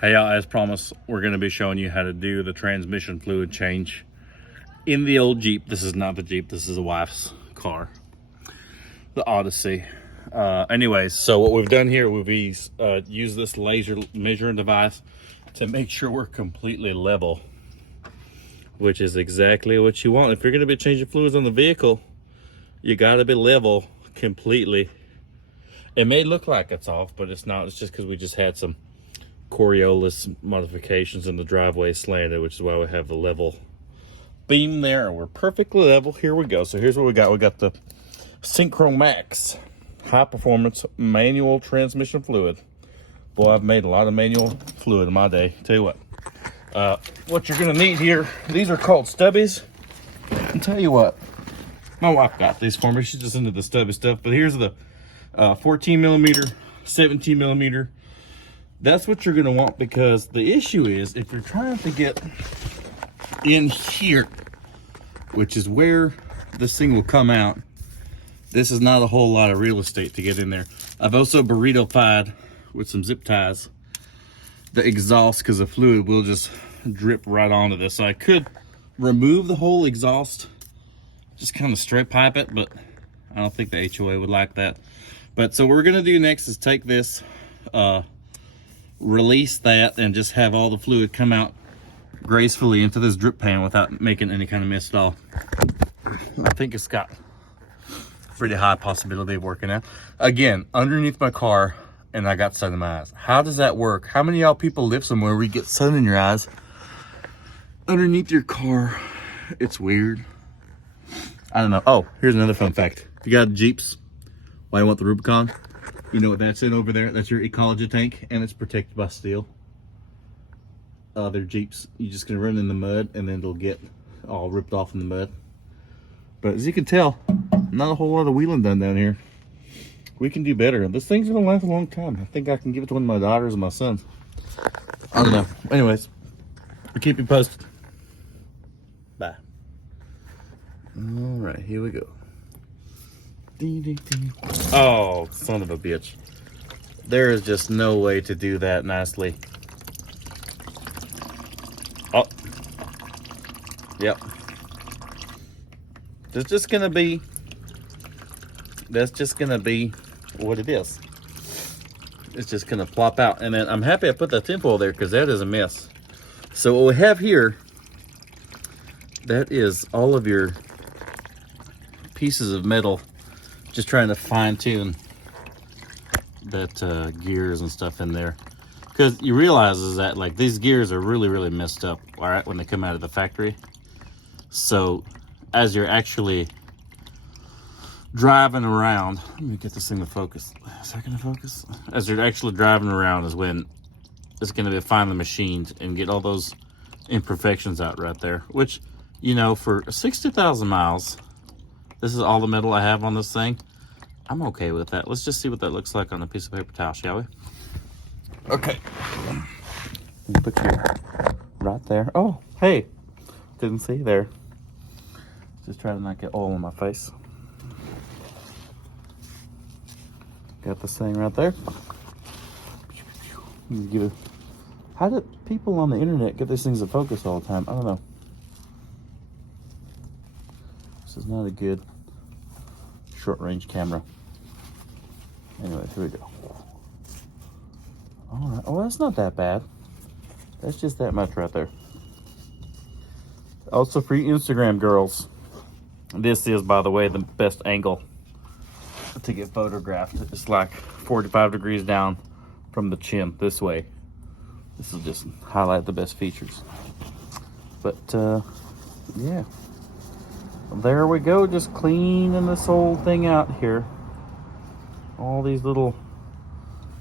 Hey y'all, as promised, we're going to be showing you how to do the transmission fluid change in the old Jeep. This is not the Jeep, this is a wife's car, the Odyssey. Anyways, so what we've done here, we've used this laser measuring device to make sure we're completely level, which is exactly what you want. If you're going to be changing fluids on the vehicle, you got to be level completely. It may look like it's off, but it's not. It's just because we just had some Coriolis modifications in the driveway slanted, which is why we have the level beam there, and we're perfectly level. Here we go. So here's what we got. We got the Synchro Max high performance manual transmission fluid. Boy, I've made a lot of manual fluid in my day. Tell you what you're gonna need here, these are called stubbies. And tell you what, my wife got these for me. She's just into the stubby stuff. But here's the 14 millimeter, 17 millimeter. That's what you're gonna want, because the issue is if you're trying to get in here, which is where this thing will come out, this is not a whole lot of real estate to get in there. I've also burrito-fied with some zip ties the exhaust, because the fluid will just drip right onto this. So I could remove the whole exhaust, just kind of straight pipe it, but I don't think the HOA would like that. But so what we're gonna do next is take this, release that, and just have all the fluid come out gracefully into this drip pan without making any kind of mess at all. I think it's got pretty high possibility of working out. Again, underneath my car, and I got sun in my eyes. How does that work? How many of y'all people live somewhere where you get sun in your eyes underneath your car? It's weird. I don't know. Oh, here's another fun fact. If you got Jeeps, why you want the Rubicon? You know what that's in over there? That's your ecology tank, and it's protected by steel. Other Jeeps, you're just gonna run in the mud, and then it'll get all ripped off in the mud. But as you can tell, not a whole lot of wheeling done down here. We can do better. This thing's gonna last a long time. I think I can give it to one of my daughters and my sons. I don't know. Anyways, we'll keep you posted. Bye. All right, here we go. Oh, son of a bitch. There is just no way to do that nicely. Oh. Yep. That's just gonna be what it is. It's just gonna plop out. And then I'm happy I put that tinfoil there, because that is a mess. So what we have here, that is all of your pieces of metal, just trying to fine tune that gears and stuff in there. Because you realize is that, like, these gears are really messed up, all right, when they come out of the factory. So as you're actually driving around, let me get this thing to focus. Is that gonna focus? As you're actually driving around is when it's gonna be finely machined and get all those imperfections out right there. Which, you know, for 60,000 miles, this is all the metal I have on this thing. I'm okay with that. Let's just see what that looks like on a piece of paper towel, shall we? Okay. Put your right there. Oh, hey, didn't see there. Just trying to not get oil on my face. Got this thing right there. How do people on the internet get these things to focus all the time? I don't know. This is not a good short-range camera. Anyway, here we go. All right. Oh, that's not that bad. That's just that much right there. Also, for you Instagram girls, this is, by the way, the best angle to get photographed. It's like 45 degrees down from the chin this way. This will just highlight the best features. But yeah, there we go, just cleaning this whole thing out here. All these little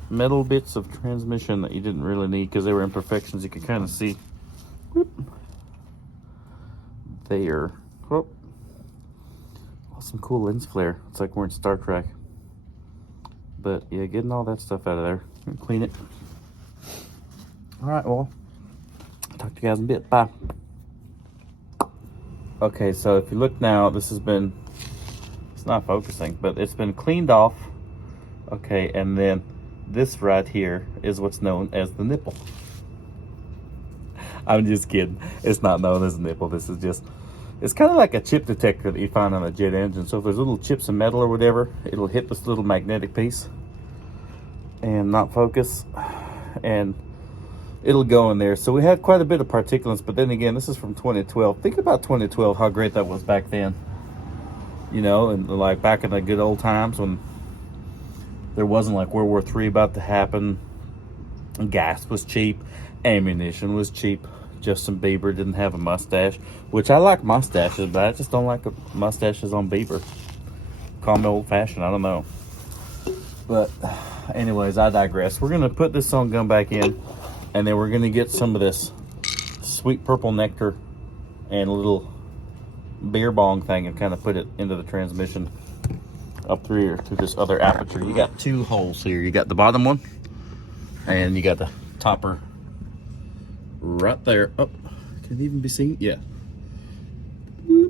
metal bits of transmission that you didn't really need because they were imperfections. You can kind of see there. Whoop. Some cool lens flare. It's like we're in Star Trek. But yeah, getting all that stuff out of there. Clean it. All right, well, I'll talk to you guys in a bit. Bye. Okay, so if you look now, this has been, it's not focusing, but it's been cleaned off. Okay, and then this right here is what's known as the nipple. I'm just kidding. It's not known as a nipple. This is just, it's kind of like a chip detector that you find on a jet engine. So if there's little chips of metal or whatever, it'll hit this little magnetic piece and not focus, and it'll go in there. So we had quite a bit of particulates, but then again, this is from 2012. Think about 2012, how great that was back then. You know, and like back in the good old times when there wasn't like World War III about to happen. Gas was cheap, ammunition was cheap. Justin Bieber didn't have a mustache, which I like mustaches, but I just don't like mustaches on Bieber. Call me old-fashioned, I don't know. But anyways, I digress. We're gonna put this on gun back in, and then we're gonna get some of this sweet purple nectar and a little beer bong thing and kind of put it into the transmission up through here to this other aperture. You got two holes here. You got the bottom one, and you got the topper right there. Oh, can it even be seen? Yeah.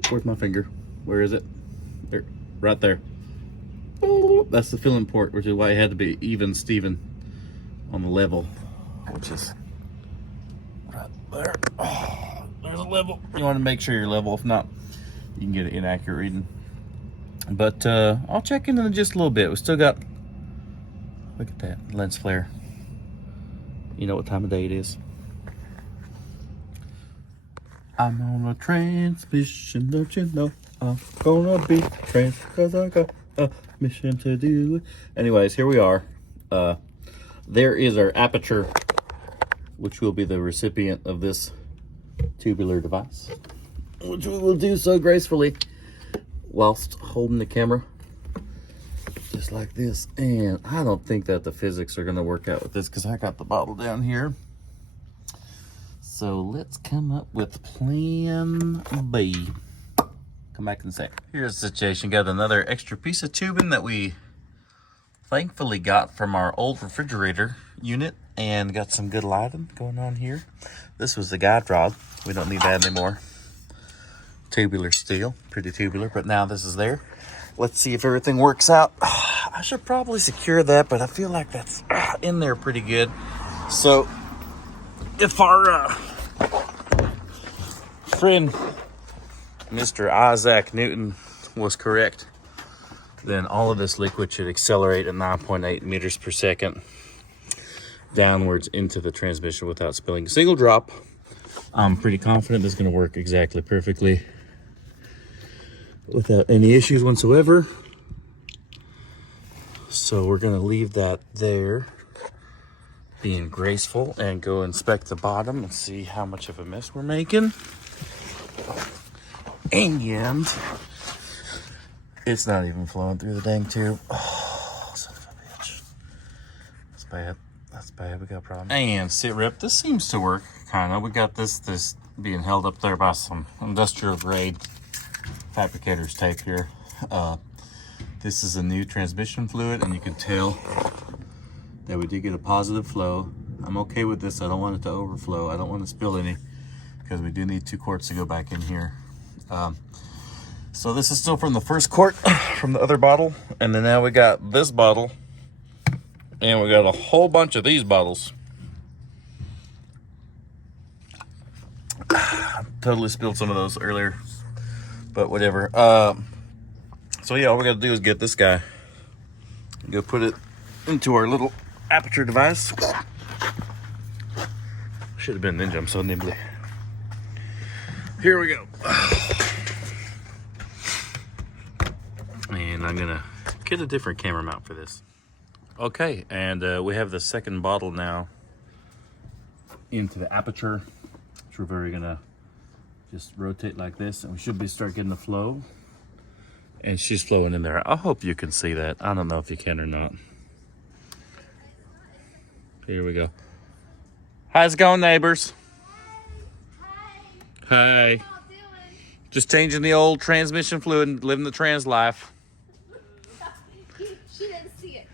Where's my finger? Where is it? There, right there. That's the filling port, which is why it had to be even Steven on the level, which is right there. Oh, there's a level. You want to make sure you're level. If not, you can get an inaccurate reading. But I'll check in just a little bit. We still got, look at that lens flare. You know what time of day it is. I'm on a transmission, don't you know? I'm gonna be trans because I got a mission to do. Anyways, here we are. There is our aperture, which will be the recipient of this tubular device, which we will do so gracefully whilst holding the camera just like this. And I don't think that the physics are going to work out with this because I got the bottle down here. So let's come up with plan B. Come back and say, here's the situation. Got another extra piece of tubing that we thankfully got from our old refrigerator unit, and got some good lighting going on here. This was the guide rod. We don't need that anymore. Tubular steel, pretty tubular, but now this is there. Let's see if everything works out. I should probably secure that, but I feel like that's in there pretty good. So if our friend Mr. Isaac Newton was correct, then all of this liquid should accelerate at 9.8 meters per second downwards into the transmission without spilling a single drop. I'm pretty confident this is going to work exactly perfectly without any issues whatsoever. So we're going to leave that there, being graceful, and go inspect the bottom and see how much of a mess we're making. And it's not even flowing through the dang tube. Oh, son of a bitch. That's bad. That's bad. We got a problem. And sit rep. This seems to work, kind of. We got this being held up there by some industrial grade fabricator's tape here. This is a new transmission fluid, and you can tell that we did get a positive flow. I'm okay with this. I don't want it to overflow. I don't want to spill any, because we do need 2 quarts to go back in here. So this is still from the first quart from the other bottle, and then now we got this bottle, and we got a whole bunch of these bottles. Totally spilled some of those earlier, but whatever. So yeah, all we gotta do is get this guy, go put it into our little aperture device. Should have been ninja, I'm so nimbly. Here we go. And I'm gonna get a different camera mount for this. Okay, and we have the second bottle now into the aperture, which we're gonna just rotate like this, and we should be start getting the flow. And she's flowing in there. I hope you can see that. I don't know if you can or not. Here we go. How's it going, neighbors? Hi. Hey. Just changing the old transmission fluid and living the trans life. She didn't see it.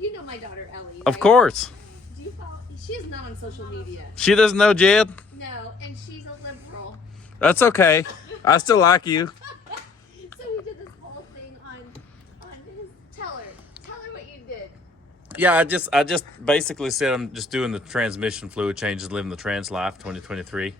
You know my daughter Ellie, right? Of course. Do you follow? She is not on social media. She doesn't know Jed? No, and she's a liberal. That's okay. I still like you. So we did this whole thing on his. Tell her what you did. Yeah, I just basically said I'm just doing the transmission fluid changes, living the trans life 2023.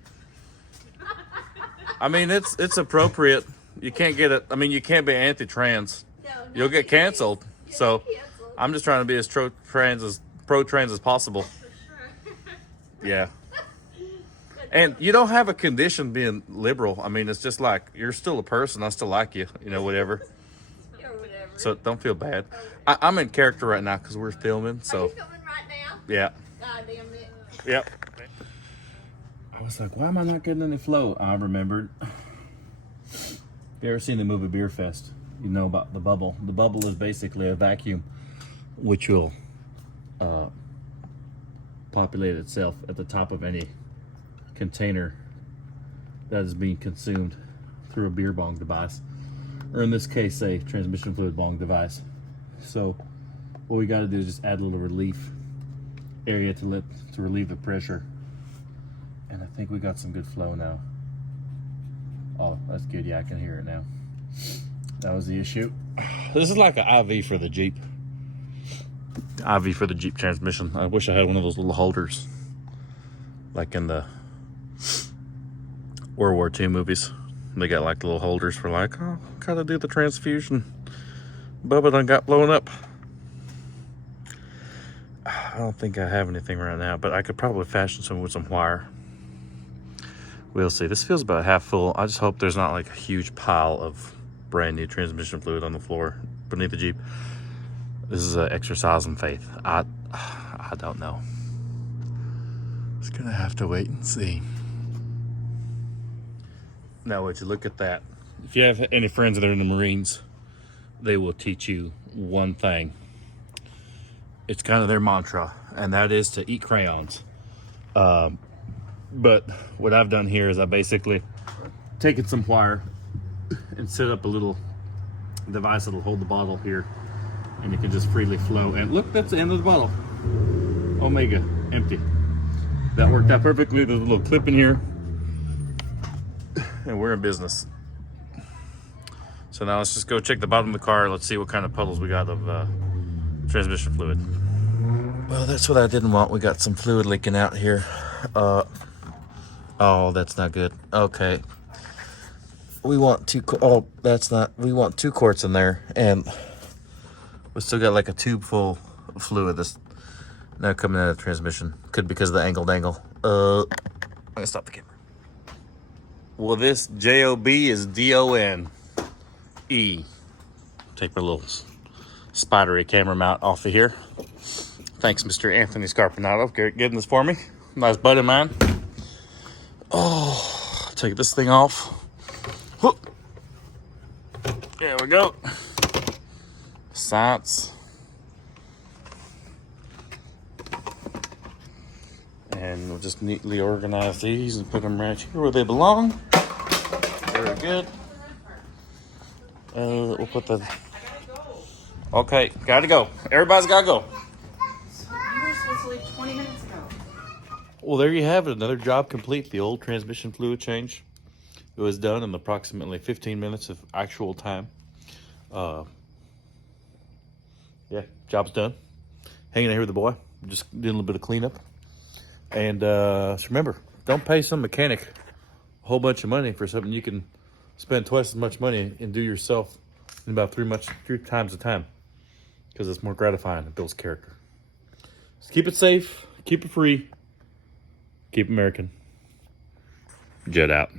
I mean, it's appropriate. You can't get it. I mean, you can't be anti-trans. No, You'll get canceled. You'll So get canceled. I'm just trying to be as pro-trans as possible. Yeah. And you don't have a condition being liberal. I mean, it's just like you're still a person. I still like you, whatever. Or whatever. So don't feel bad. I'm in character right now because we're filming. Are So you filming right now? yeah. God damn it. Yep. I was like, why am I not getting any flow? I remembered. You ever seen the movie Beer Fest? You know about the bubble. The bubble is basically a vacuum which will populate itself at the top of any container that is being consumed through a beer bong device, or in this case a transmission fluid bong device. So what we got to do is just add a little relief area to relieve the pressure, and I think we got some good flow now. Oh, that's good. Yeah, I can hear it now. That was the issue. This is like an IV for the Jeep. IV for the Jeep transmission. I wish I had one of those little holders like in the World War II movies. They got like little holders for like, oh, gotta do the transfusion. Bubba done got blown up. I don't think I have anything right now, but I could probably fashion some with some wire. We'll see. This feels about half full. I just hope there's not like a huge pile of brand new transmission fluid on the floor beneath the Jeep. This is an exercise in faith. I don't know. Just gonna have to wait and see. Now, would you look at that? If you have any friends that are in the Marines, they will teach you one thing. It's kind of their mantra, and that is to eat crayons. But what I've done here is I basically taken some wire and set up a little device that'll hold the bottle here, and it can just freely flow. And look, that's the end of the bottle. Omega, empty. That worked out perfectly. There's a little clip in here, and we're in business. So now let's just go check the bottom of the car. Let's see what kind of puddles we got of transmission fluid. Well, that's what I didn't want. We got some fluid leaking out here. Oh, that's not good. Okay. We want two quarts in there, and we still got like a tube full of fluid that's now coming out of the transmission. Could be because of the angled angle. I'm gonna stop the camera. Well, this JOB is DONE. Take my little spidery camera mount off of here. Thanks, Mr. Anthony Scarpinato, for getting this for me. Nice buddy of mine. Oh, take this thing off. Whoop. There we go. Science. And we'll just neatly organize these and put them right here where they belong. Very good. We'll put the... Okay, gotta go. Everybody's gotta go. You were supposed to leave 20 minutes ago. Well, there you have it. Another job complete. The old transmission fluid change. It was done in approximately 15 minutes of actual time. Yeah, job's done. Hanging out here with the boy. Just doing a little bit of cleanup. And just remember, don't pay some mechanic a whole bunch of money for something you can spend twice as much money and do yourself in about three times the time, because it's more gratifying. It builds character. Just keep it safe, keep it free, keep American. Jet out.